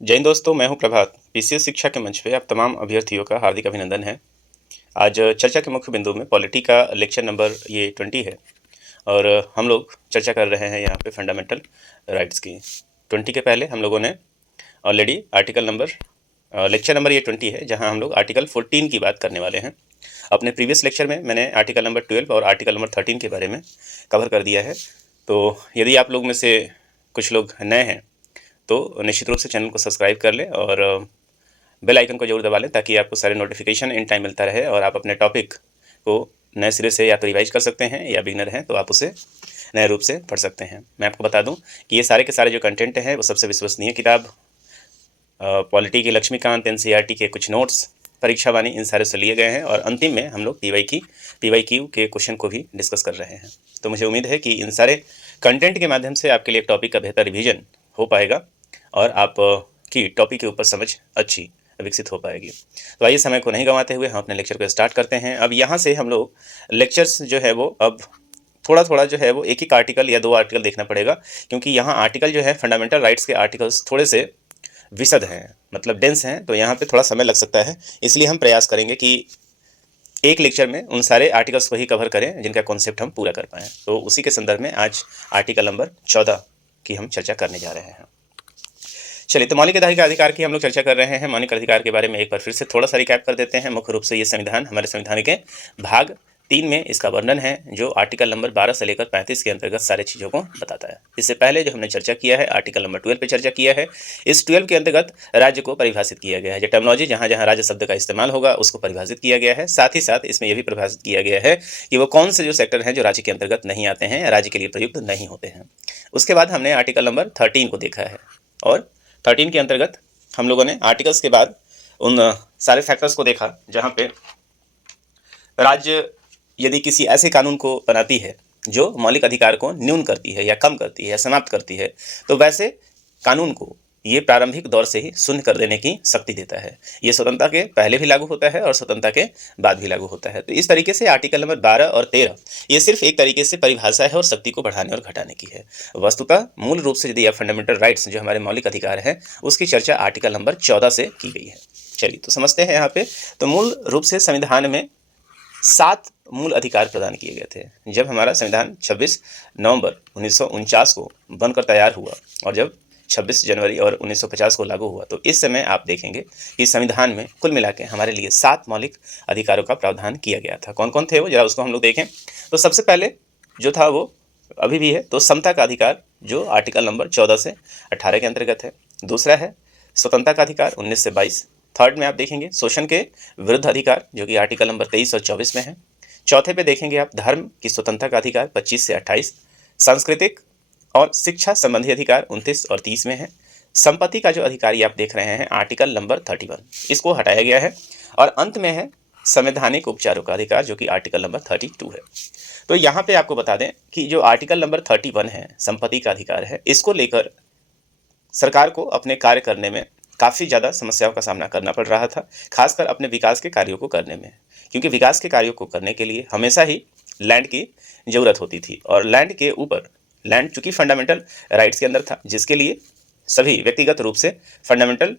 जय हिंद दोस्तों, मैं हूं प्रभात। पीसीएस शिक्षा के मंच पे आप तमाम अभ्यर्थियों का हार्दिक अभिनंदन है। आज चर्चा के मुख्य बिंदु में पॉलिटी का लेक्चर नंबर ये 20 है और हम लोग चर्चा कर रहे हैं यहाँ पे फंडामेंटल राइट्स की। 20 के पहले हम लोगों ने already article number lecture number ये 20 है, जहाँ हम लोग आर्टिकल 14 की बात करने वाले हैं। अपने प्रीवियस लेक्चर में मैंने आर्टिकल नंबर 12 और आर्टिकल नंबर 13 के बारे में कवर कर दिया है। तो यदि आप लोग में से कुछ लोग नए हैं तो निश्चित रूप से चैनल को सब्सक्राइब कर लें और बेल आइकन को जरूर दबा लें, ताकि आपको सारे नोटिफिकेशन इन टाइम मिलता रहे और आप अपने टॉपिक को नए सिरे से या तो रिवाइज कर सकते हैं, या बिगनर हैं तो आप उसे नए रूप से पढ़ सकते हैं। मैं आपको बता दूं कि ये सारे के सारे जो कंटेंट हैं वो सबसे विश्वसनीय किताब पॉलिटी की लक्ष्मीकांत, एनसीईआरटी के कुछ नोट्स, परीक्षा वाणी, इन सारे से लिए गए हैं और अंतिम में हम लोग पीवाईक्यू के क्वेश्चन को भी डिस्कस कर रहे हैं। तो मुझे उम्मीद है कि इन सारे कंटेंट के माध्यम से आपके लिए एक टॉपिक का बेहतर रिवीजन हो पाएगा और आप की टॉपिक के ऊपर समझ अच्छी विकसित हो पाएगी। तो आइए समय को नहीं गंवाते हुए हम अपने लेक्चर को स्टार्ट करते हैं। अब यहाँ से हम लोग लेक्चर्स जो है वो अब थोड़ा थोड़ा जो है वो एक एक आर्टिकल या दो आर्टिकल देखना पड़ेगा, क्योंकि यहाँ आर्टिकल जो है फंडामेंटल राइट्स के आर्टिकल्स थोड़े से विशद हैं, मतलब डेंस हैं, तो यहाँ पे थोड़ा समय लग सकता है। इसलिए हम प्रयास करेंगे कि एक लेक्चर में उन सारे आर्टिकल्स को ही कवर करें जिनका कॉन्सेप्ट हम पूरा कर पाएँ। तो उसी के संदर्भ में आज आर्टिकल नंबर 14 की हम चर्चा करने जा रहे हैं। चलिए, तो मौलिक अधिकार की हम लोग चर्चा कर रहे हैं। मौलिक अधिकार के बारे में एक बार फिर से थोड़ा सा रिकैप कर देते हैं। मुख्य रूप से ये संविधान, हमारे संविधान के भाग 3 में इसका वर्णन है, जो आर्टिकल नंबर 12 से लेकर 35 के अंतर्गत सारे चीज़ों को बताता है। इससे पहले जो हमने चर्चा किया है आर्टिकल नंबर 12 पे चर्चा किया है। इस 12 के अंतर्गत राज्य को परिभाषित किया गया है। जो टर्मिनोलॉजी जहाँ जहाँ राज्य शब्द का इस्तेमाल होगा उसको परिभाषित किया गया है। साथ ही साथ इसमें यह भी परिभाषित किया गया है कि वो कौन से जो सेक्टर हैं जो राज्य के अंतर्गत नहीं आते हैं या राज्य के लिए प्रयुक्त नहीं होते हैं। उसके बाद हमने आर्टिकल नंबर 13 को देखा है और 13 के अंतर्गत हम लोगों ने आर्टिकल्स के बाद उन सारे फैक्टर्स को देखा जहां पे राज्य यदि किसी ऐसे कानून को बनाती है जो मौलिक अधिकार को न्यून करती है या कम करती है या समाप्त करती है, तो वैसे कानून को ये प्रारंभिक दौर से ही शून्य कर देने की शक्ति देता है। ये स्वतंत्रता के पहले भी लागू होता है और स्वतंत्रता के बाद भी लागू होता है। तो इस तरीके से आर्टिकल नंबर 12 और 13 ये सिर्फ एक तरीके से परिभाषा है और शक्ति को बढ़ाने और घटाने की है। वस्तुतः मूल रूप से यदि आप फंडामेंटल राइट्स जो हमारे मौलिक अधिकार हैं उसकी चर्चा आर्टिकल नंबर 14 से की गई है। चलिए, तो समझते हैं यहाँ पे। तो मूल रूप से संविधान में 7 मूल अधिकार प्रदान किए गए थे। जब हमारा संविधान 26 नवंबर 1949 को बनकर तैयार हुआ और जब 26 जनवरी और 1950 को लागू हुआ, तो इस समय आप देखेंगे कि संविधान में कुल मिला के हमारे लिए 7 मौलिक अधिकारों का प्रावधान किया गया था। कौन कौन थे वो, जरा उसको हम लोग देखें। तो सबसे पहले जो था वो अभी भी है, तो समता का अधिकार जो आर्टिकल नंबर 14 से 18 के अंतर्गत है। दूसरा है स्वतंत्रता का अधिकार 19 से 22। थर्ड में आप देखेंगे शोषण के विरुद्ध अधिकार जो कि आर्टिकल नंबर 23 और 24 में है। चौथे पे देखेंगे आप धर्म की स्वतंत्रता का अधिकार 25 से 28। सांस्कृतिक और शिक्षा संबंधी अधिकार 29 और 30 में है। संपत्ति का जो अधिकारी आप देख रहे हैं आर्टिकल नंबर 31, इसको हटाया गया है। और अंत में है संवैधानिक उपचारों का अधिकार जो कि आर्टिकल नंबर 32 है। तो यहाँ पे आपको बता दें कि जो आर्टिकल नंबर 31 है, संपत्ति का अधिकार है, इसको लेकर सरकार को अपने कार्य करने में काफ़ी ज़्यादा समस्याओं का सामना करना पड़ रहा था, खासकर अपने विकास के कार्यों को करने में। क्योंकि विकास के कार्यों को करने के लिए हमेशा ही लैंड की ज़रूरत होती थी और लैंड के ऊपर, लैंड चूँकि फंडामेंटल राइट्स के अंदर था, जिसके लिए सभी व्यक्तिगत रूप से फंडामेंटल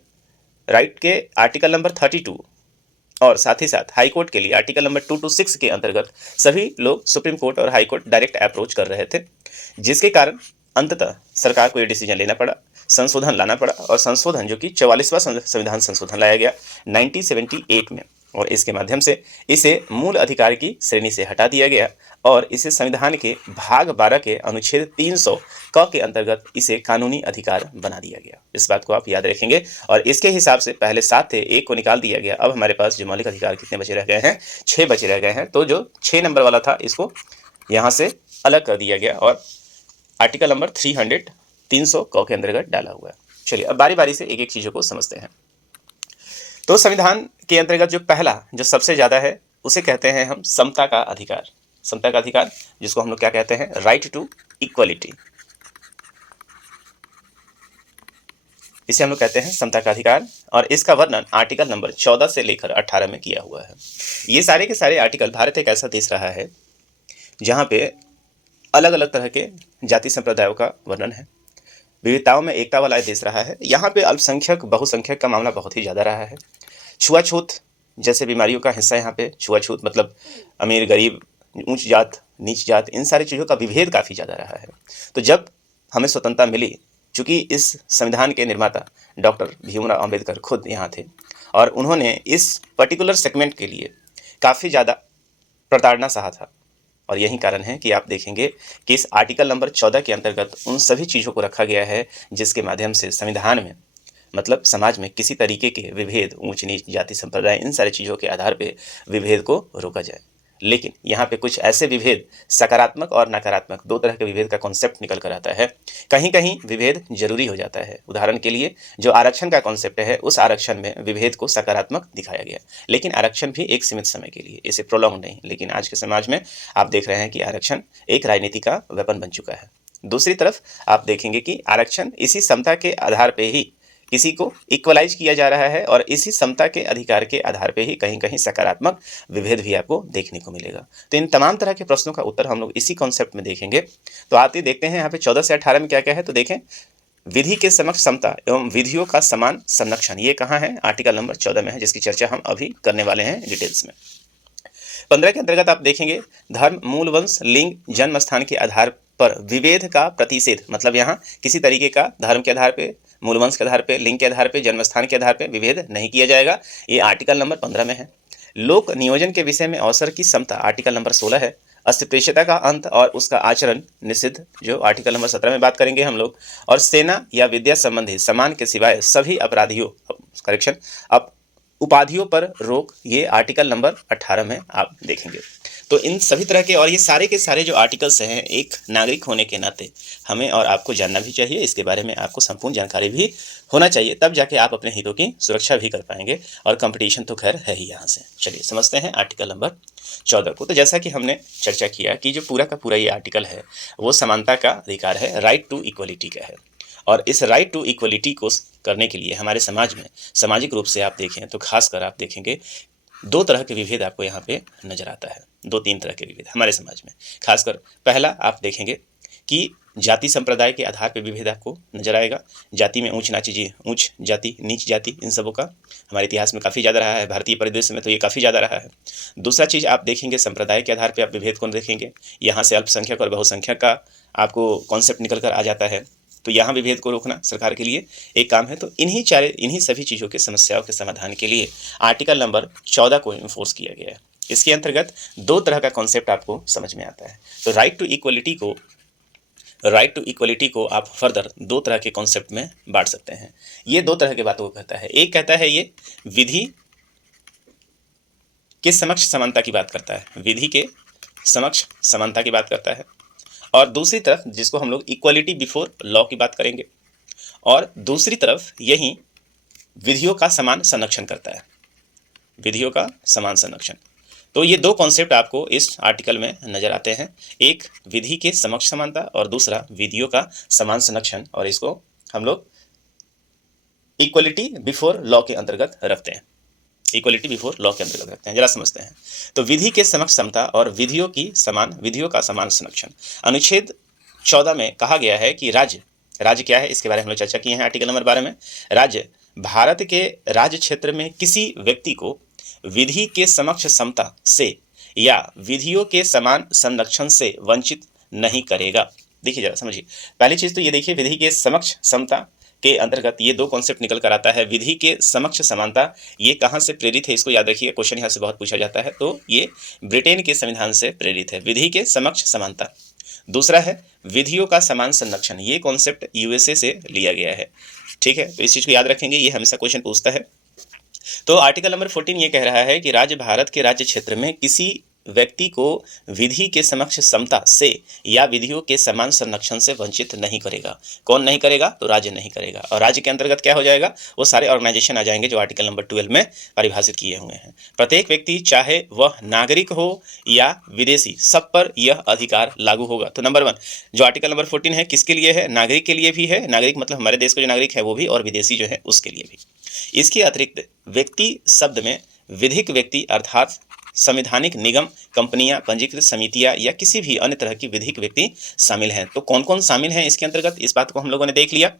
राइट के आर्टिकल नंबर 32 और साथ ही साथ हाई कोर्ट के लिए आर्टिकल नंबर 226 के अंतर्गत सभी लोग सुप्रीम कोर्ट और हाई कोर्ट डायरेक्ट अप्रोच कर रहे थे, जिसके कारण अंततः सरकार को ये डिसीजन लेना पड़ा, संशोधन लाना पड़ा। और संशोधन जो कि 44वां संविधान संशोधन लाया गया 1978 में, और इसके माध्यम से इसे मूल अधिकार की श्रेणी से हटा दिया गया और इसे संविधान के भाग 12 के अनुच्छेद 300 क के अंतर्गत इसे कानूनी अधिकार बना दिया गया। इस बात को आप याद रखेंगे। और इसके हिसाब से पहले 7 थे, एक को निकाल दिया गया। अब हमारे पास जो मौलिक अधिकार कितने बचे रह गए हैं, 6 बचे रह गए हैं। तो जो 6 नंबर वाला था इसको यहाँ से अलग कर दिया गया और आर्टिकल नंबर 300 क के अंतर्गत डाला हुआ है। चलिए, अब बारी बारी से एक एक चीज़ों को समझते हैं। तो संविधान के अंतर्गत जो पहला, जो सबसे ज़्यादा है, उसे कहते हैं हम समता का अधिकार। समता का अधिकार जिसको हम लोग क्या कहते हैं, राइट टू इक्वलिटी, इसे हम लोग कहते हैं समता का अधिकार। और इसका वर्णन आर्टिकल नंबर 14 से लेकर 18 में किया हुआ है। ये सारे के सारे आर्टिकल, भारत एक ऐसा देश रहा है जहाँ पे अलग अलग तरह के जाति संप्रदायों का वर्णन है। विविधताओं में एकता वाला देश रहा है। यहाँ पे अल्पसंख्यक बहुसंख्यक का मामला बहुत ही ज़्यादा रहा है। छुआछूत जैसे बीमारियों का हिस्सा यहाँ पे, छुआछूत मतलब अमीर गरीब, ऊंच जात नीच जात, इन सारी चीज़ों का विभेद काफ़ी ज़्यादा रहा है। तो जब हमें स्वतंत्रता मिली, चूँकि इस संविधान के निर्माता डॉक्टर भीमराव अम्बेडकर खुद यहाँ थे और उन्होंने इस पर्टिकुलर सेगमेंट के लिए काफ़ी ज़्यादा प्रताड़ना सहा था। और यही कारण है कि आप देखेंगे कि इस आर्टिकल नंबर 14 के अंतर्गत उन सभी चीज़ों को रखा गया है जिसके माध्यम से संविधान में मतलब समाज में किसी तरीके के विभेद, ऊंच नीच, जाति संप्रदाय, इन सारी चीज़ों के आधार पे विभेद को रोका जाए। लेकिन यहाँ पे कुछ ऐसे विभेद, सकारात्मक और नकारात्मक, दो तरह के विभेद का कॉन्सेप्ट निकल कर आता है। कहीं कहीं विभेद जरूरी हो जाता है। उदाहरण के लिए जो आरक्षण का कॉन्सेप्ट है, उस आरक्षण में विभेद को सकारात्मक दिखाया गया, लेकिन आरक्षण भी एक सीमित समय के लिए, इसे प्रोलॉन्ग नहीं। लेकिन आज के समाज में आप देख रहे हैं कि आरक्षण एक राजनीति का वेपन बन चुका है। दूसरी तरफ आप देखेंगे कि आरक्षण इसी समता के आधार पर ही किसी को इक्वलाइज किया जा रहा है और इसी समता के अधिकार के आधार पे ही कहीं कहीं सकारात्मक विभेद भी आपको देखने को मिलेगा। तो इन तमाम तरह के प्रश्नों का उत्तर हम लोग इसी कॉन्सेप्ट में देखेंगे। तो आते देखते हैं यहाँ पे 14 से 18 में क्या क्या है। तो देखें, विधि के समक्ष समता एवं विधियों का समान संरक्षण, ये कहाँ है? आर्टिकल नंबर 14 में है, जिसकी चर्चा हम अभी करने वाले हैं डिटेल्स में। 15 के अंतर्गत आप देखेंगे, धर्म, मूल वंश, लिंग, जन्म स्थान के आधार पर विभेद का प्रतिषेध, मतलब यहाँ किसी तरीके का धर्म के आधार पे, मूल वंश के आधार पे, लिंग के आधार पे, जन्म स्थान के आधार पे विभेद नहीं किया जाएगा। ये आर्टिकल नंबर 15 में है। लोक नियोजन के विषय में अवसर की समता, आर्टिकल नंबर 16 है। अस्पृश्यता का अंत और उसका आचरण निषिद्ध, जो आर्टिकल नंबर 17 में बात करेंगे हम लोग। और सेना या विद्या संबंधी सम्मान के सिवाय सभी अपराधियों अब उपाधियों पर रोक, ये आर्टिकल नंबर 18 में आप देखेंगे। तो इन सभी तरह के और ये सारे के सारे जो आर्टिकल्स हैं, एक नागरिक होने के नाते हमें और आपको जानना भी चाहिए, इसके बारे में आपको संपूर्ण जानकारी भी होना चाहिए, तब जाके आप अपने हितों की सुरक्षा भी कर पाएंगे। और कंपटीशन तो खैर है ही यहाँ से। चलिए समझते हैं आर्टिकल नंबर 14 को। तो जैसा कि हमने चर्चा किया कि जो पूरा का पूरा ये आर्टिकल है वो समानता का अधिकार है, राइट टू इक्वलिटी का है। और इस राइट टू इक्वलिटी को करने के लिए हमारे समाज में सामाजिक रूप से आप देखें तो खासकर आप देखेंगे दो तरह के विभेद आपको यहाँ पे नजर आता है। दो तीन तरह के विभेद हमारे समाज में खासकर, पहला आप देखेंगे कि जाति संप्रदाय के आधार पर विभेद आपको नजर आएगा। जाति में ऊंच ऊंच जाति, नीच जाति, इन सबों का हमारे इतिहास में काफ़ी ज़्यादा रहा है। भारतीय परिदृश्य में तो ये काफ़ी ज़्यादा रहा है। दूसरा चीज़ आप देखेंगे, संप्रदाय के आधार पर आप विभेद को देखेंगे। यहाँ से अल्पसंख्यक और बहुसंख्यक का आपको कॉन्सेप्ट निकल कर आ जाता है। तो यहाँ विभेद को रोकना सरकार के लिए एक काम है। तो इन्हीं सभी चीज़ों के समस्याओं के समाधान के लिए आर्टिकल नंबर 14 को इन्फोर्स किया गया है। इसके अंतर्गत दो तरह का कॉन्सेप्ट आपको समझ में आता है। तो राइट टू इक्वलिटी को आप फर्दर दो तरह के कॉन्सेप्ट में बांट सकते हैं। ये दो तरह की बातों को कहता है। एक कहता है ये विधि के समक्ष समानता की बात करता है, विधि के समक्ष समानता की बात करता है। और दूसरी तरफ जिसको हम लोग इक्वलिटी बिफोर लॉ की बात करेंगे, और दूसरी तरफ यही विधियों का समान संरक्षण करता है, विधियों का समान संरक्षण। तो ये दो कॉन्सेप्ट आपको इस आर्टिकल में नजर आते हैं, एक विधि के समक्ष समानता और दूसरा विधियों का समान संरक्षण। और इसको हम लोग इक्वलिटी बिफोर लॉ के अंतर्गत रखते हैं, इक्वलिटी बिफोर लॉ के अंतर्गत रखते हैं। जरा समझते हैं। तो विधि के समक्ष समता और विधियों का समान संरक्षण। अनुच्छेद 14 में कहा गया है कि राज्य क्या है, इसके बारे में हम लोग चर्चा की है आर्टिकल नंबर 12 में। राज्य भारत के राज्य क्षेत्र में किसी व्यक्ति को विधि के समक्ष समता से या विधियों के समान संरक्षण से वंचित नहीं करेगा। देखिए जरा समझिए, पहली चीज तो ये देखिए, विधि के समक्ष समता के अंतर्गत ये दो कॉन्सेप्ट निकल कर आता है। विधि के समक्ष समानता ये कहाँ से प्रेरित है, इसको याद रखिए, क्वेश्चन यहाँ से बहुत पूछा जाता है। तो ये ब्रिटेन के संविधान से प्रेरित है, विधि के समक्ष समानता। दूसरा है विधियों का समान संरक्षण, ये कॉन्सेप्ट यूएसए से लिया गया है। ठीक है, तो इस चीज़ को याद रखेंगे, ये हमेशा क्वेश्चन पूछता है। तो आर्टिकल नंबर 14 ये कह रहा है कि राज्य भारत के राज्य क्षेत्र में किसी व्यक्ति को विधि के समक्ष समता से या विधियों के समान संरक्षण से वंचित नहीं करेगा। कौन नहीं करेगा? तो राज्य नहीं करेगा। और राज्य के अंतर्गत क्या हो जाएगा? वो सारे ऑर्गेनाइजेशन आ जाएंगे जो आर्टिकल नंबर 12 में परिभाषित किए हुए हैं। प्रत्येक व्यक्ति चाहे वह नागरिक हो या विदेशी, सब पर यह अधिकार लागू होगा। तो नंबर 1 जो आर्टिकल नंबर 14 है किसके लिए है? नागरिक के लिए भी है, नागरिक मतलब हमारे देश का जो नागरिक है वो भी, और विदेशी जो है उसके लिए भी। इसके अतिरिक्त व्यक्ति शब्द में विधिक व्यक्ति अर्थात संवैधानिक निगम, कंपनियां, पंजीकृत समितियां या किसी भी अन्य तरह की विधिक व्यक्ति शामिल हैं। तो कौन कौन शामिल हैं इसके अंतर्गत, इस बात को हम लोगों ने देख लिया।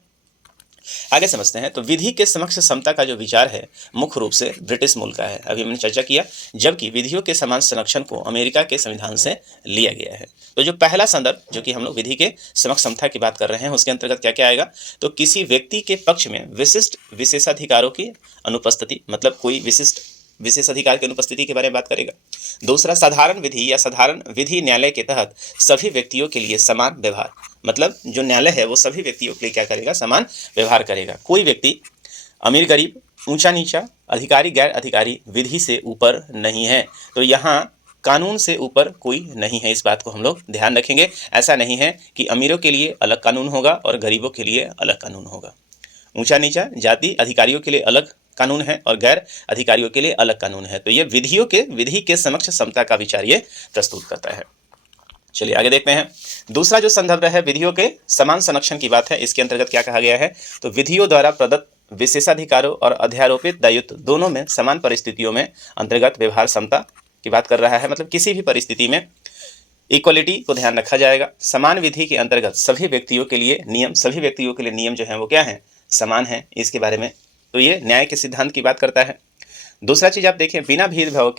आगे समझते हैं। तो विधि के समक्ष समता का जो विचार है मुख्य रूप से ब्रिटिश मूल का है, अभी हमने चर्चा किया, जबकि विधियों के समान संरक्षण को अमेरिका के संविधान से लिया गया है। तो जो पहला संदर्भ जो कि हम लोग विधि के समक्ष समता की बात कर रहे हैं उसके अंतर्गत क्या क्या आएगा, तो किसी व्यक्ति के पक्ष में विशिष्ट विशेषाधिकारों की अनुपस्थिति, मतलब कोई विशिष्ट विशेषाधिकार की अनुपस्थिति के बारे में बात करेगा। दूसरा, साधारण विधि या साधारण विधि न्यायालय के तहत सभी व्यक्तियों के लिए समान व्यवहार, मतलब जो न्यायालय है वो सभी व्यक्तियों के लिए क्या करेगा, समान व्यवहार करेगा। कोई व्यक्ति अमीर गरीब, ऊंचा नीचा, अधिकारी गैर अधिकारी विधि से ऊपर नहीं है। तो यहाँ कानून से ऊपर कोई नहीं है, इस बात को हम लोग ध्यान रखेंगे। ऐसा नहीं है कि अमीरों के लिए अलग कानून होगा और गरीबों के लिए अलग कानून होगा। ऊंचा नीचा जाति अधिकारियों के लिए अलग कानून है और गैर अधिकारियों के लिए अलग कानून है। तो ये विधि के समक्ष समता का विचार ये प्रस्तुत करता है। चलिए आगे देखते हैं। दूसरा जो संदर्भ है विधियों के समान संरक्षण की बात है। इसके अंतर्गत क्या कहा गया है, तो विधियों द्वारा प्रदत्त विशेषाधिकारों और अध्यारोपित दायित्व दोनों में समान परिस्थितियों में अंतर्गत व्यवहार समता की बात कर रहा है। मतलब किसी भी परिस्थिति में इक्वलिटी को ध्यान रखा जाएगा। समान विधि के अंतर्गत सभी व्यक्तियों के लिए नियम जो है वो क्या है, समान है, इसके बारे में। तो ये न्याय के सिद्धांत की बात करता है। दूसरा चीज आप देखें, बिना भेदभाव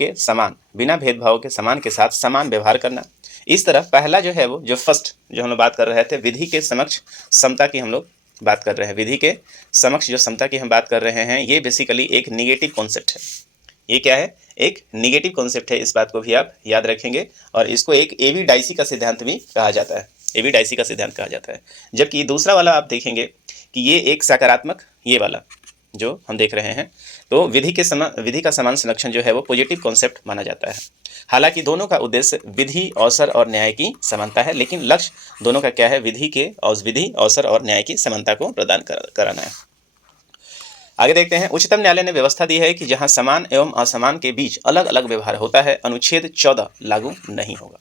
के समान के साथ समान व्यवहार करना। इस तरह पहला जो है वो जो फर्स्ट जो हम लोग बात कर रहे थे, विधि के समक्ष समता की हम लोग बात कर रहे हैं। विधि के समक्ष जो समता की हम बात कर रहे हैं, ये बेसिकली एक निगेटिव कॉन्सेप्ट है। ये क्या है, एक निगेटिव कॉन्सेप्ट है, इस बात को भी आप याद रखेंगे। और इसको एक एवी डाइसी का सिद्धांत भी कहा जाता है, एवी डाइसी का सिद्धांत कहा जाता है। जबकि दूसरा वाला आप देखेंगे कि ये एक सकारात्मक, ये वाला जो हम देख रहे हैं, तो विधि का समान संरक्षण जो है वो पॉजिटिव कॉन्सेप्ट माना जाता है। हालांकि दोनों का उद्देश्य विधि, अवसर और न्याय की समानता है, लेकिन लक्ष्य दोनों का क्या है, विधि, अवसर और न्याय की समानता को प्रदान कराना है। आगे देखते हैं। उच्चतम न्यायालय ने व्यवस्था दी है कि जहां समान एवं असमान के बीच अलग अलग व्यवहार होता है, अनुच्छेद 14 लागू नहीं होगा।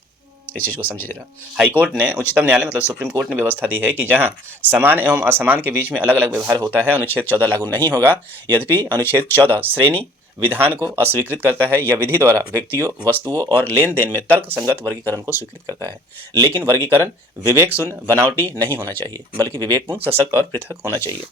इस चीज को समझिए जरा। हाईकोर्ट ने, उच्चतम न्यायालय मतलब सुप्रीम कोर्ट ने व्यवस्था दी है कि जहां समान एवं असमान के बीच में अलग अलग व्यवहार होता है, अनुच्छेद 14 लागू नहीं होगा। यद्यपि अनुच्छेद 14 श्रेणी विधान को अस्वीकृत करता है या विधि द्वारा व्यक्तियों, वस्तुओं और लेन देन में तर्क संगत वर्गीकरण को स्वीकृत करता है, लेकिन वर्गीकरण विवेक शून्य, बनावटी नहीं होना चाहिए, बल्कि विवेकपूर्ण, सशक्त और पृथक होना चाहिए।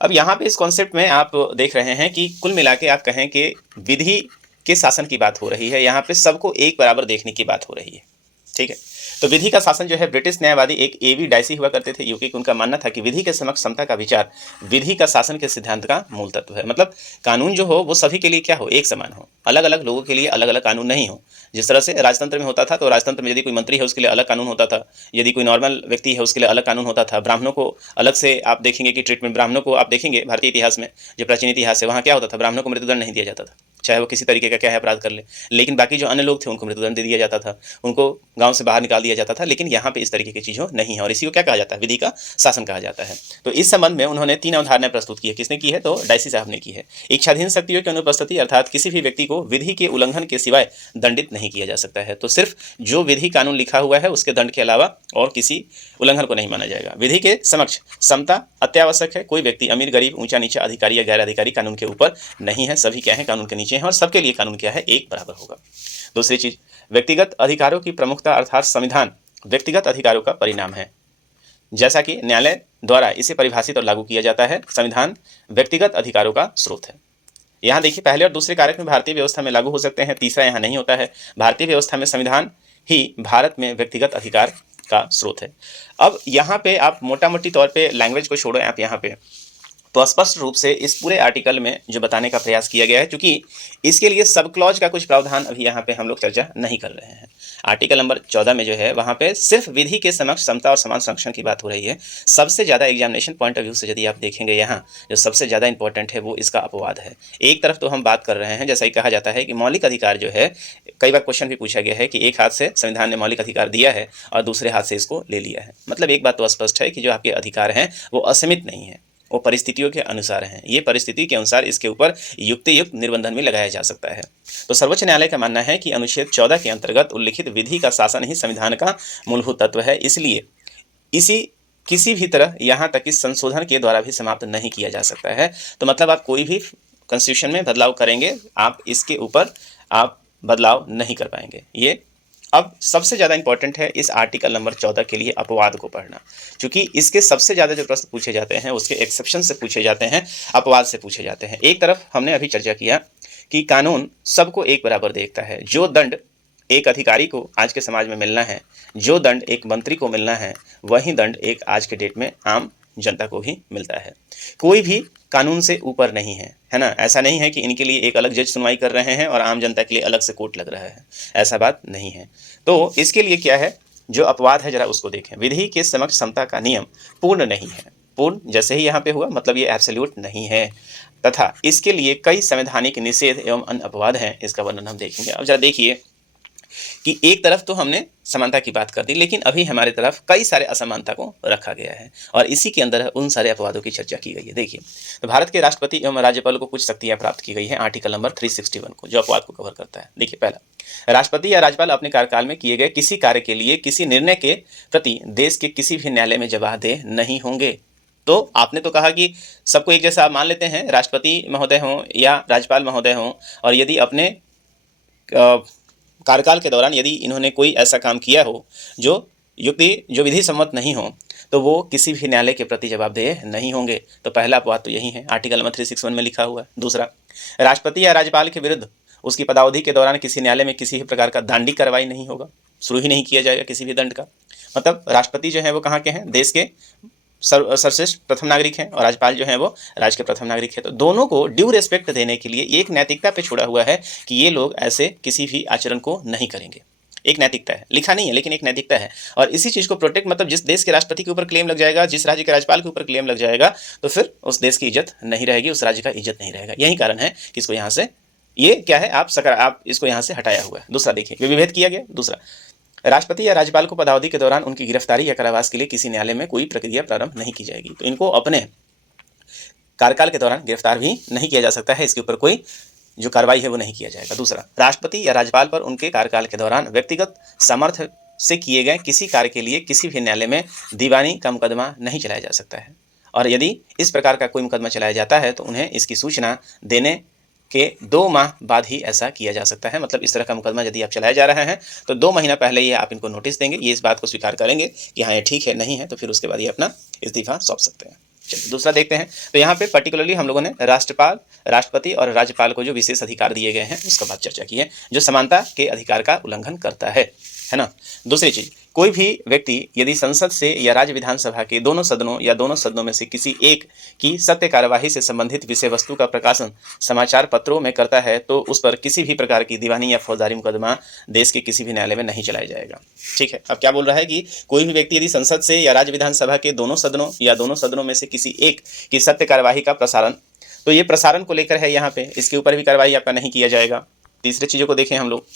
अब यहाँ पे इस कॉन्सेप्ट में आप देख रहे हैं कि कुल मिला के आप कहें कि विधि के शासन की बात हो रही है, यहाँ पे सबको एक बराबर देखने की बात हो रही है। ठीक है। तो विधि का शासन जो है, ब्रिटिश न्यायवादी एक एवी डाइसी हुआ करते थे यूके, उनका मानना था कि विधि के समक्ष समता का विचार विधि का शासन के सिद्धांत का मूल तत्व है। मतलब कानून जो हो वो सभी के लिए क्या हो, एक समान हो, अलग अलग लोगों के लिए अलग अलग कानून नहीं हो। जिस तरह से राजतंत्र में होता था, तो राजतंत्र में यदि कोई मंत्री है उसके लिए अलग कानून होता था, यदि कोई नॉर्मल व्यक्ति है उसके लिए अलग कानून होता था। ब्राह्मणों को अलग से आप देखेंगे कि ट्रीटमेंट, ब्राह्मणों को आप देखेंगे भारतीय इतिहास में, जो प्राचीन इतिहास है वहाँ क्या होता था, ब्राह्मणों को मृत्युदंड नहीं दिया जाता था, चाहे वो किसी तरीके का क्या है अपराध कर ले। लेकिन बाकी जो अन्य लोग थे उनको मृत्युदंड दे दिया जाता था, उनको गांव से बाहर निकाल दिया जाता था। लेकिन यहाँ पे इस तरीके की चीज़ों नहीं है, और इसी को क्या कहा जाता है, विधि का शासन कहा जाता है। तो इस संबंध में उन्होंने 3 अवधारणाएं प्रस्तुत की है। किसने की है, तो डाइसी साहब ने की है। इच्छाधीन शक्तियों की अनुपस्थिति, अर्थात किसी भी व्यक्ति को विधि के उल्लंघन के सिवाय दंडित नहीं किया जा सकता है। तो सिर्फ जो विधि कानून लिखा हुआ है उसके दंड के अलावा और किसी उल्लंघन को नहीं माना जाएगा। विधि के समक्ष समता अत्यावश्यक है। कोई व्यक्ति अमीर गरीब, ऊंचा नीचा, अधिकारी या गैर अधिकारी कानून के ऊपर नहीं है, सभी क्या है, कानून के नीचे हैं, और सबके लिए कानून क्या है, एक बराबर होगा। दूसरी चीज, व्यक्तिगत अधिकारों की प्रमुखता, अर्थात संविधान व्यक्तिगत अधिकारों का परिणाम है। जैसा कि न्यायालय द्वारा इसे परिभाषित और लागू किया जाता है, संविधान व्यक्तिगत अधिकारों का स्रोत है। यहाँ देखिए, पहले और दूसरे कारक में भारतीय व्यवस्था में लागू हो सकते हैं, तीसरा यहाँ नहीं होता है। भारतीय व्यवस्था में संविधान ही भारत में व्यक्तिगत अधिकार का स्रोत है। अब यहाँ पे आप मोटा मोटी तौर पे लैंग्वेज को छोड़ो, आप यहाँ पे तो स्पष्ट रूप से इस पूरे आर्टिकल में जो बताने का प्रयास किया गया है, क्योंकि इसके लिए सब क्लॉज का कुछ प्रावधान अभी यहाँ पे हम लोग चर्चा नहीं कर रहे हैं। आर्टिकल नंबर 14 में जो है वहाँ पे सिर्फ विधि के समक्ष समता और समान संरक्षण की बात हो रही है। सबसे ज़्यादा एग्जामिनेशन पॉइंट ऑफ व्यू से यदि आप देखेंगे, यहाँ जो सबसे ज़्यादा इंपॉर्टेंट है वो इसका अपवाद है। एक तरफ तो हम बात कर रहे हैं, जैसा कि कहा जाता है कि मौलिक अधिकार जो है, कई बार क्वेश्चन भी पूछा गया है कि एक हाथ से संविधान ने मौलिक अधिकार दिया है और दूसरे हाथ से इसको ले लिया है। मतलब एक बात तो स्पष्ट है कि जो आपके अधिकार हैं वो असीमित नहीं है, वो परिस्थितियों के अनुसार हैं। ये परिस्थिति के अनुसार इसके ऊपर युक्त निबंधन भी लगाया जा सकता है। तो सर्वोच्च न्यायालय का मानना है कि अनुच्छेद 14 के अंतर्गत उल्लिखित विधि का शासन ही संविधान का मूलभूत तत्व है, इसलिए किसी भी तरह यहाँ तक कि संशोधन के द्वारा भी समाप्त नहीं किया जा सकता है। तो मतलब आप कोई भी कॉन्स्टिट्यूशन में बदलाव करेंगे, आप इसके ऊपर आप बदलाव नहीं कर पाएंगे। ये अब सबसे ज़्यादा इंपॉर्टेंट है इस आर्टिकल नंबर 14 के लिए अपवाद को पढ़ना, क्योंकि इसके सबसे ज़्यादा जो प्रश्न पूछे जाते हैं उसके एक्सेप्शन से पूछे जाते हैं, अपवाद से पूछे जाते हैं। एक तरफ हमने अभी चर्चा किया कि कानून सबको एक बराबर देखता है। जो दंड एक अधिकारी को आज के समाज में मिलना है, जो दंड एक मंत्री को मिलना है, वही दंड एक आज के डेट में आम जनता को भी मिलता है। कोई भी कानून से ऊपर नहीं है ना। ऐसा नहीं है कि इनके लिए एक अलग जज सुनवाई कर रहे हैं और आम जनता के लिए अलग से कोर्ट लग रहा है, ऐसा बात नहीं है। तो इसके लिए क्या है, जो अपवाद है जरा उसको देखें। विधि के समक्ष समता का नियम पूर्ण नहीं है। पूर्ण जैसे ही यहाँ पे हुआ मतलब ये एब्सोल्यूट नहीं है, तथा इसके लिए कई संवैधानिक निषेध एवं अन्य अपवाद हैं। इसका वर्णन हम देखेंगे। अब जरा देखिए कि एक तरफ तो हमने समानता की बात कर दी, लेकिन अभी हमारे तरफ कई सारे असमानता को रखा गया है और इसी के अंदर उन सारे अपवादों की चर्चा की गई है। देखिए, तो भारत के राष्ट्रपति एवं राज्यपाल को कुछ शक्तियां प्राप्त की गई हैं आर्टिकल नंबर 361 को, जो अपवाद को कवर करता है। देखिए, पहला, राष्ट्रपति या राज्यपाल अपने कार्यकाल में किए गए किसी कार्य के लिए किसी निर्णय के प्रति देश के किसी भी न्यायालय में जवाबदेह नहीं होंगे। तो आपने तो कहा कि सबको एक जैसा आप मान लेते हैं, राष्ट्रपति महोदय हों या राज्यपाल महोदय हों, और यदि अपने कार्यकाल के दौरान यदि इन्होंने कोई ऐसा काम किया हो जो विधि सम्मत नहीं हो, तो वो किसी भी न्यायालय के प्रति जवाबदेह नहीं होंगे। तो पहला अपवाद तो यही है, आर्टिकल नंबर 361 में लिखा हुआ है। दूसरा, राष्ट्रपति या राज्यपाल के विरुद्ध उसकी पदावधि के दौरान किसी न्यायालय में किसी भी प्रकार का दंडिक कार्रवाई नहीं होगा, शुरू ही नहीं किया जाएगा किसी भी दंड का। मतलब राष्ट्रपति जो है वो कहाँ के हैं, देश के सर्वश्रेष्ठ प्रथम नागरिक हैं, और राज्यपाल जो है वो राज्य के प्रथम नागरिक है। तो दोनों को ड्यू रिस्पेक्ट देने के लिए एक नैतिकता पे छोड़ा हुआ है कि ये लोग ऐसे किसी भी आचरण को नहीं करेंगे। एक नैतिकता है, लिखा नहीं है लेकिन एक नैतिकता है। और इसी चीज़ को प्रोटेक्ट, मतलब जिस देश के राष्ट्रपति के ऊपर क्लेम लग जाएगा, जिस राज्य के राज्यपाल के ऊपर क्लेम लग जाएगा, तो फिर उस देश की इज्जत नहीं रहेगी, उस राज्य का इज्जत नहीं रहेगा। यही कारण है कि इसको यहाँ से, ये क्या है, आप इसको यहाँ से हटाया हुआ है। दूसरा देखिए, विभेद किया गया। दूसरा, राष्ट्रपति या राज्यपाल को पदावधि के दौरान उनकी गिरफ्तारी या कारावास के लिए किसी न्यायालय में कोई प्रक्रिया प्रारंभ नहीं की जाएगी। तो इनको अपने कार्यकाल के दौरान गिरफ्तार भी नहीं किया जा सकता है, इसके ऊपर कोई जो कार्रवाई है वो नहीं किया जाएगा। दूसरा, राष्ट्रपति या राज्यपाल पर उनके कार्यकाल के दौरान व्यक्तिगत सामर्थ्य से किए गए किसी कार्य के लिए किसी भी न्यायालय में दीवानी का मुकदमा नहीं चलाया जा सकता है, और यदि इस प्रकार का कोई मुकदमा चलाया जाता है तो उन्हें इसकी सूचना देने के 2 माह बाद ही ऐसा किया जा सकता है। मतलब इस तरह का मुकदमा यदि आप चलाया जा रहे हैं तो 2 महीना पहले ही आप इनको नोटिस देंगे, ये इस बात को स्वीकार करेंगे कि हाँ ये ठीक है, नहीं है तो फिर उसके बाद ये अपना इस्तीफा सौंप सकते हैं। चलिए दूसरा देखते हैं। तो यहाँ पे पर्टिकुलरली हम लोगों ने राष्ट्रपाल, राष्ट्रपति और राज्यपाल को जो विशेष अधिकार दिए गए हैं उसका बात चर्चा की है, जो समानता के अधिकार का उल्लंघन करता है ना। दूसरी चीज, कोई भी व्यक्ति यदि संसद से या राज्य विधानसभा के दोनों सदनों या दोनों सदनों में से किसी एक की सत्य कार्यवाही से संबंधित विषय वस्तु का प्रकाशन समाचार पत्रों में करता है तो उस पर किसी भी प्रकार की दीवानी या फौजदारी मुकदमा देश के किसी भी न्यायालय में नहीं चलाया जाएगा। ठीक है, अब क्या बोल रहा है कि कोई भी व्यक्ति यदि संसद से या राज्य विधानसभा के दोनों सदनों या दोनों सदनों में से किसी एक की सत्य कार्यवाही का प्रसारण, तो ये प्रसारण को लेकर है यहाँ पे, इसके ऊपर भी कार्रवाई आपका नहीं किया जाएगा। तीसरे चीज़ों को देखें हम लोग,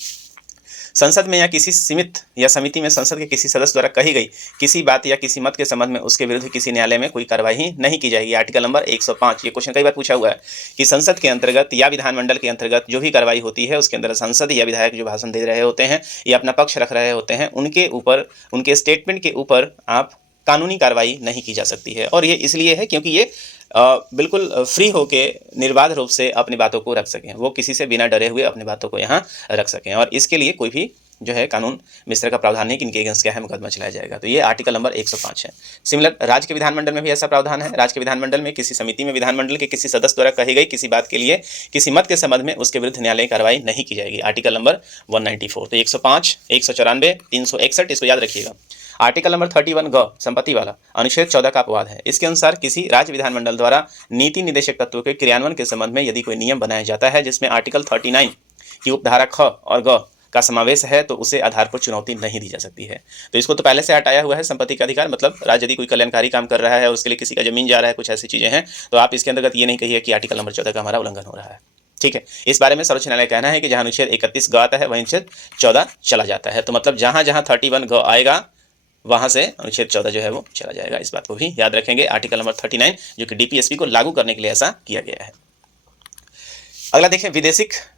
संसद में या किसी सीमित या समिति में संसद के किसी सदस्य द्वारा कही गई किसी बात या किसी मत के संबंध में उसके विरुद्ध किसी न्यायालय में कोई कार्रवाई नहीं की जाएगी। आर्टिकल नंबर 105, ये क्वेश्चन कई बार पूछा हुआ है कि संसद के अंतर्गत या विधानमंडल के अंतर्गत जो भी कार्रवाई होती है उसके अंदर सांसद या विधायक जो भाषण दे रहे होते हैं या अपना पक्ष रख रहे होते हैं उनके ऊपर, उनके स्टेटमेंट के ऊपर आप कानूनी कार्रवाई नहीं की जा सकती है। और ये इसलिए है क्योंकि ये बिल्कुल फ्री होके निर्बाध रूप से अपनी बातों को रख सकें, वो किसी से बिना डरे हुए अपनी बातों को यहाँ रख सकें, और इसके लिए कोई भी जो है कानून में इस तरह का प्रावधान है कि इनके अगेंस्ट क्या है मुकदमा चलाया जाएगा। तो ये आर्टिकल नंबर 105 है। सिमिलर राज्य के विधानमंडल में भी ऐसा प्रावधान है। राज्य के विधानमंडल में किसी समिति में विधानमंडल के किसी सदस्य द्वारा कही गई किसी बात के लिए किसी मत के संबंध में उसके विरुद्ध न्यायालयिक कार्रवाई नहीं की जाएगी। Article number 194। तो 105, 194, 361 इसको याद रखिएगा। आर्टिकल नंबर 31 ग संपत्ति वाला अनुच्छेद 14 का अपवाद है। इसके अनुसार किसी राज्य विधानमंडल द्वारा नीति निर्देशक तत्वों के क्रियान्वयन के संबंध में यदि कोई नियम बनाया जाता है जिसमें आर्टिकल 39 की उपधारा ख और ग का समावेश है तो उसे आधार पर चुनौती नहीं दी जा सकती है। तो इसको तो पहले से हटाया हुआ है संपत्ति का अधिकार, मतलब राज्य यदि कोई कल्याणकारी काम कर रहा है और उसके लिए किसी का जमीन जा रहा है, कुछ ऐसी चीजें हैं, तो आप इसके अंतर्गत ये नहीं कहिए कि आर्टिकल नंबर 14 का हमारा उल्लंघन हो रहा है। ठीक है, इस बारे में सर्वोच्च न्यायालय कहना है कि जहां अनुच्छेद 31 ग आता है वहीं अनुच्छेद 14 चला जाता है। तो मतलब जहां जहां 31 ग आएगा वहां से अनुच्छेद 14 जो है वो चला जाएगा। इस बात को भी याद रखेंगे। आर्टिकल नंबर 39 जो कि डीपीएसपी को लागू करने के लिए ऐसा किया गया है। अगला देखें,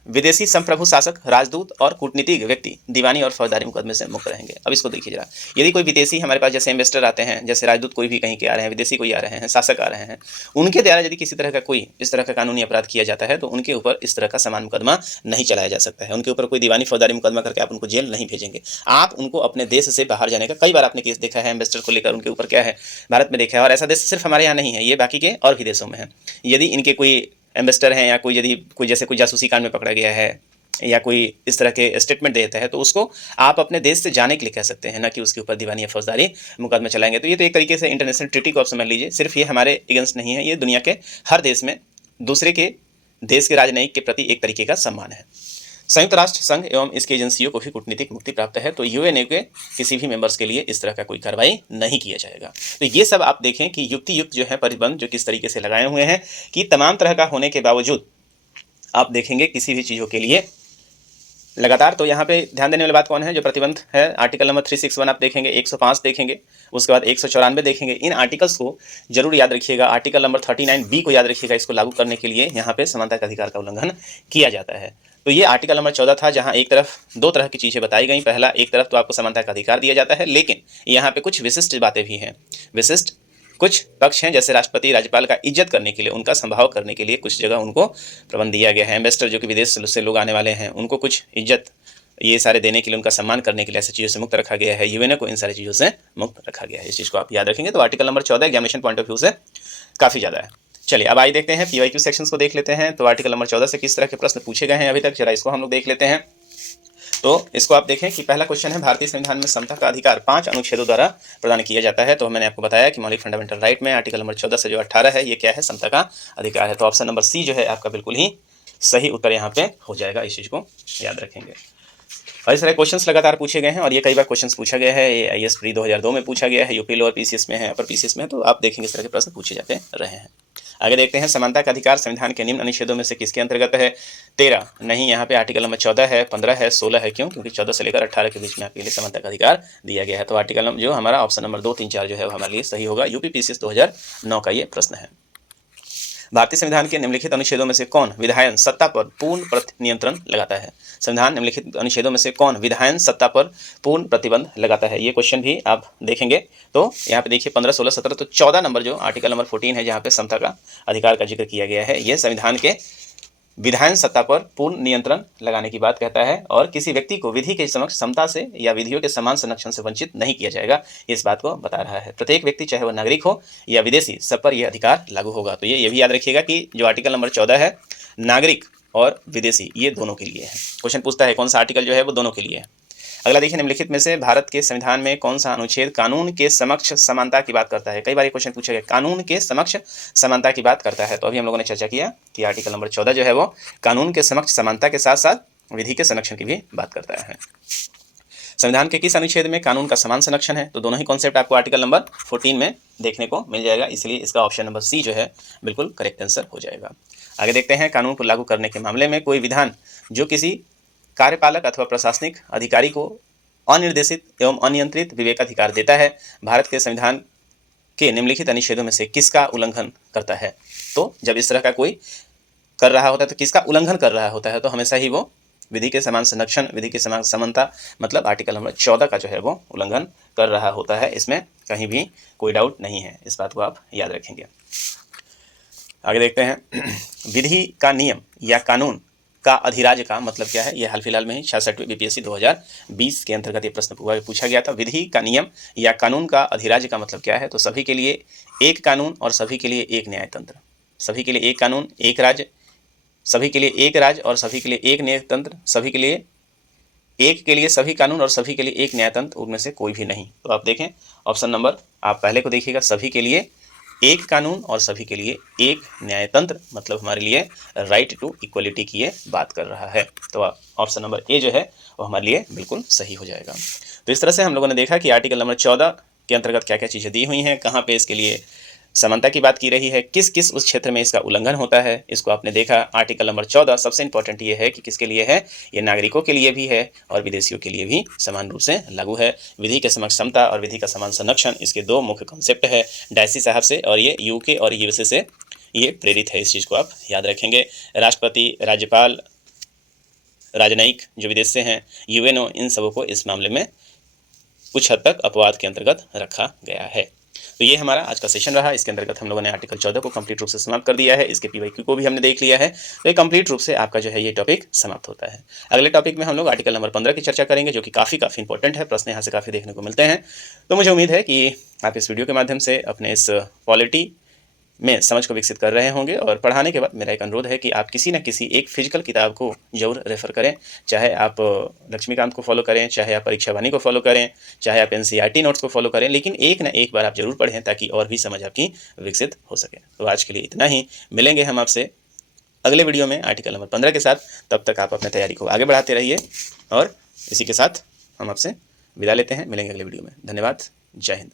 विदेशी संप्रभु शासक, राजदूत और कूटनीतिक व्यक्ति दीवानी और फौजदारी मुकदमे से मुक्त रहेंगे। अब इसको देखिए जरा, यदि कोई विदेशी हमारे पास जैसे इन्वेस्टर आते हैं, जैसे राजदूत कोई भी कहीं के आ रहे हैं, विदेशी कोई आ रहे हैं, शासक आ रहे हैं, उनके द्वारा यदि किसी तरह का कोई इस तरह का कानूनी अपराध किया जाता है तो उनके ऊपर इस तरह का समान मुकदमा नहीं चलाया जा सकता है। उनके ऊपर कोई दीवानी फौजदारी मुकदमा करके आप उनको जेल नहीं भेजेंगे। आप उनको अपने देश से बाहर जाने का, कई बार आपने केस देखा है इन्वेस्टर को लेकर, उनके ऊपर क्या है, भारत में देखा है, और ऐसा देश सिर्फ हमारे यहाँ नहीं है, ये बाकी के और भी देशों में है। यदि इनके कोई इन्वेस्टर हैं या कोई यदि कोई जैसे कोई जासूसी कांड में पकड़ा गया है या कोई इस तरह के स्टेटमेंट देता है तो उसको आप अपने देश से जाने के लिए कह सकते हैं, ना कि उसके ऊपर दीवानी या फौजदारी मुकदमा चलाएंगे। तो ये तो एक तरीके से इंटरनेशनल ट्रीटी को आप समझ लीजिए। सिर्फ ये हमारे अगेंस्ट नहीं है, ये दुनिया के हर देश में दूसरे के देश के राजनयिक के प्रति एक तरीके का सम्मान है। संयुक्त राष्ट्र संघ एवं इसकी एजेंसियों को भी कूटनीतिक मुक्ति प्राप्त है, तो यूएनए के किसी भी मेंबर्स के लिए इस तरह का कोई कार्रवाई नहीं किया जाएगा। तो ये सब आप देखें कि युक्त जो है प्रतिबंध जो किस तरीके से लगाए हुए हैं कि तमाम तरह का होने के बावजूद आप देखेंगे किसी भी चीज़ों के लिए लगातार। तो यहाँ पे ध्यान देने वाली बात कौन है, जो प्रतिबंध है आर्टिकल नंबर 361 आप देखेंगे, 105 देखेंगे, उसके बाद 194 देखेंगे। इन आर्टिकल्स को जरूर याद रखिएगा। आर्टिकल नंबर 39B को याद रखिएगा। इसको लागू करने के लिए यहाँ पे समानता के अधिकार का उल्लंघन किया जाता है। तो ये आर्टिकल नंबर 14 था, जहाँ एक तरफ दो तरह की चीज़ें बताई गई। पहला, एक तरफ तो आपको समानता का अधिकार दिया जाता है, लेकिन यहाँ पे कुछ विशिष्ट बातें भी हैं। विशिष्ट कुछ पक्ष हैं, जैसे राष्ट्रपति राज्यपाल का इज्जत करने के लिए, उनका संभाव करने के लिए कुछ जगह उनको प्रबंध दिया गया है। इन्वेस्टर जो कि विदेश से लोग आने वाले हैं, उनको कुछ इज्जत ये सारे देने के लिए, उनका सम्मान करने के लिए ऐसी चीज़ों से मुक्त रखा गया है। यूएनए को इन सारी चीज़ों से मुक्त रखा गया है। इस चीज़ को आप याद रखेंगे। तो article number 14 examination point of view से काफ़ी ज़्यादा है। चलिए अब आइए देखते हैं पीवाईक्यू सेक्शंस को देख लेते हैं। तो आर्टिकल नंबर 14 से किस तरह के प्रश्न पूछे गए हैं अभी तक, जरा इसको हम लोग देख लेते हैं। तो इसको आप देखें कि पहला क्वेश्चन है, भारतीय संविधान में समता का अधिकार 5 अनुच्छेदों द्वारा प्रदान किया जाता है। तो मैंने आपको बताया कि मौलिक फंडामेंटल राइट में आर्टिकल नंबर 14 से जो 18 है, ये क्या है, समता का अधिकार है। तो ऑप्शन नंबर सी जो है आपका बिल्कुल ही सही उत्तर यहाँ पे हो जाएगा। इस चीज़ को याद रखेंगे। और इस तरह क्वेश्चंस लगातार पूछे गए हैं, और ये कई बार क्वेश्चंस पूछा गया है। ये आईएएस प्री 2002 में पूछा गया है, यूपी लोअर पीसीएस में है, अपर पीसीएस में है। तो आप देखेंगे इस तरह के प्रश्न पूछे जाते रहे हैं। आगे देखते हैं, समानता का अधिकार संविधान के निम्न अनुच्छेदों में से किसके अंतर्गत है। 13 नहीं, यहाँ पे आर्टिकल नंबर 14 है, 15 है, 16 है। क्यों? क्योंकि 14 से लेकर 18 के बीच में आपके लिए समानता का अधिकार दिया गया है। तो आर्टिकल नंबर जो हमारा ऑप्शन नंबर 2, 3, 4 जो है वो हमारे लिए सही होगा। यूपी पीसीएस 2009 का ये प्रश्न है। भारतीय संविधान के निम्नलिखित अनुच्छेदों में से कौन विधायन सत्ता पर पूर्ण नियंत्रण लगाता है। संविधान निम्नलिखित अनुच्छेदों में से कौन विधायन सत्ता पर पूर्ण प्रतिबंध लगाता है। ये क्वेश्चन भी आप देखेंगे। तो यहाँ पे देखिए 15, 16, 17, तो 14 नंबर जो आर्टिकल नंबर 14 है, जहाँ पे समता का अधिकार का जिक्र किया गया है, ये संविधान के विधायन सत्ता पर पूर्ण नियंत्रण लगाने की बात कहता है, और किसी व्यक्ति को विधि के समक्ष समता से या विधियों के समान संरक्षण से वंचित नहीं किया जाएगा, इस बात को बता रहा है। प्रत्येक व्यक्ति चाहे वह नागरिक हो या विदेशी, सब पर यह अधिकार लागू होगा। तो ये भी याद रखिएगा कि जो आर्टिकल नंबर 14 है, नागरिक और विदेशी ये दोनों के लिए है। क्वेश्चन पूछता है कौन सा आर्टिकल जो है वो दोनों के लिए है। अगला देखिए, निम्नलिखित में से भारत के संविधान में कौन सा अनुच्छेद कानून के समक्ष समानता की बात करता है। कई बार ये क्वेश्चन पूछा गया, कानून के समक्ष समानता की बात करता है। तो अभी हम लोगों ने चर्चा किया कि आर्टिकल नंबर 14 जो है वो कानून के समक्ष समानता के साथ साथ विधि के संरक्षण की भी बात करता है। संविधान के किस अनुच्छेद में कानून का समान संरक्षण है। तो दोनों ही कॉन्सेप्ट आपको आर्टिकल नंबर 14 में देखने को मिल जाएगा, इसलिए इसका ऑप्शन नंबर सी जो है बिल्कुल करेक्ट आंसर हो जाएगा। आगे देखते हैं, कानून को लागू करने के मामले में कोई विधान जो किसी कार्यपालक अथवा प्रशासनिक अधिकारी को अनिर्देशित एवं अनियंत्रित विवेकाधिकार देता है, भारत के संविधान के निम्नलिखित अनुच्छेदों में से किसका उल्लंघन करता है। तो जब इस तरह का कोई कर रहा होता है तो किसका उल्लंघन कर रहा होता है, तो हमेशा ही वो विधि के समान संरक्षण, विधि के समान समानता, मतलब आर्टिकल नंबर 14 का जो है वो उल्लंघन कर रहा होता है। इसमें कहीं भी कोई डाउट नहीं है, इस बात को आप याद रखेंगे। आगे देखते हैं, विधि का नियम या कानून का अधिराज्य का मतलब क्या है। यह हाल फिलहाल में ही 66वें बीपीएससी 2020 के अंतर्गत ये प्रश्न पूछा गया था। विधि का नियम या कानून का अधिराज्य का मतलब क्या है। तो सभी के लिए एक कानून और सभी के लिए एक न्यायतंत्र। सभी के लिए एक कानून, एक राज्य, सभी के लिए एक राज्य और सभी के लिए एक न्यायतंत्र, सभी के लिए एक के लिए सभी कानून और सभी के लिए एक न्यायतंत्र, उनमें से कोई भी नहीं। तो आप देखें ऑप्शन नंबर, आप पहले को देखिएगा, सभी के लिए एक कानून और सभी के लिए एक न्यायतंत्र, मतलब हमारे लिए राइट टू इक्वलिटी की ये बात कर रहा है। तो ऑप्शन नंबर ए जो है वो हमारे लिए बिल्कुल सही हो जाएगा। तो इस तरह से हम लोगों ने देखा कि आर्टिकल नंबर 14 के अंतर्गत क्या क्या चीज़ें दी हुई हैं, कहाँ पे इसके लिए समानता की बात की रही है, किस किस उस क्षेत्र में इसका उल्लंघन होता है, इसको आपने देखा। आर्टिकल नंबर 14 सबसे इंपॉर्टेंट ये है कि किसके लिए है, ये नागरिकों के लिए भी है और विदेशियों के लिए भी समान रूप से लागू है। विधि के समक्ष समता और विधि का समान संरक्षण, इसके दो मुख्य कॉन्सेप्ट है डायसी साहब से, और ये यूके और यूएसए से ये प्रेरित है। इस चीज़ को आप याद रखेंगे। राष्ट्रपति, राज्यपाल, राजनयिक जो विदेश से हैं, यूएनओ, इन सबों को इस मामले में कुछ हद तक अपवाद के अंतर्गत रखा गया है। तो ये हमारा आज का सेशन रहा। इसके अंतर्गत हम लोगों ने आर्टिकल 14 को कंप्लीट रूप से समाप्त कर दिया है। इसके पीवाईक्यू को भी हमने देख लिया है। तो ये कंप्लीट रूप से आपका जो है ये टॉपिक समाप्त होता है। अगले टॉपिक में हम लोग आर्टिकल नंबर 15 की चर्चा करेंगे, जो कि काफ़ी इंपॉर्टेंट है। प्रश्न यहाँ से काफ़ी देखने को मिलते हैं। तो मुझे उम्मीद है कि आप इस वीडियो के माध्यम से अपने इस पॉलिटी में समझ को विकसित कर रहे होंगे। और पढ़ाने के बाद मेरा एक अनुरोध है कि आप किसी न किसी एक फिजिकल किताब को जरूर रेफर करें। चाहे आप लक्ष्मीकांत को फॉलो करें, चाहे आप परीक्षा वाणी को फॉलो करें, चाहे आप एनसीईआरटी नोट्स को फॉलो करें, लेकिन एक न एक बार आप जरूर पढ़ें ताकि और भी समझ आपकी विकसित हो सके। तो आज के लिए इतना ही। मिलेंगे हम आपसे अगले वीडियो में आर्टिकल नंबर 15 के साथ। तब तक आप अपने तैयारी को आगे बढ़ाते रहिए और इसी के साथ हम आपसे विदा लेते हैं। मिलेंगे अगले वीडियो में। धन्यवाद। जय हिंद।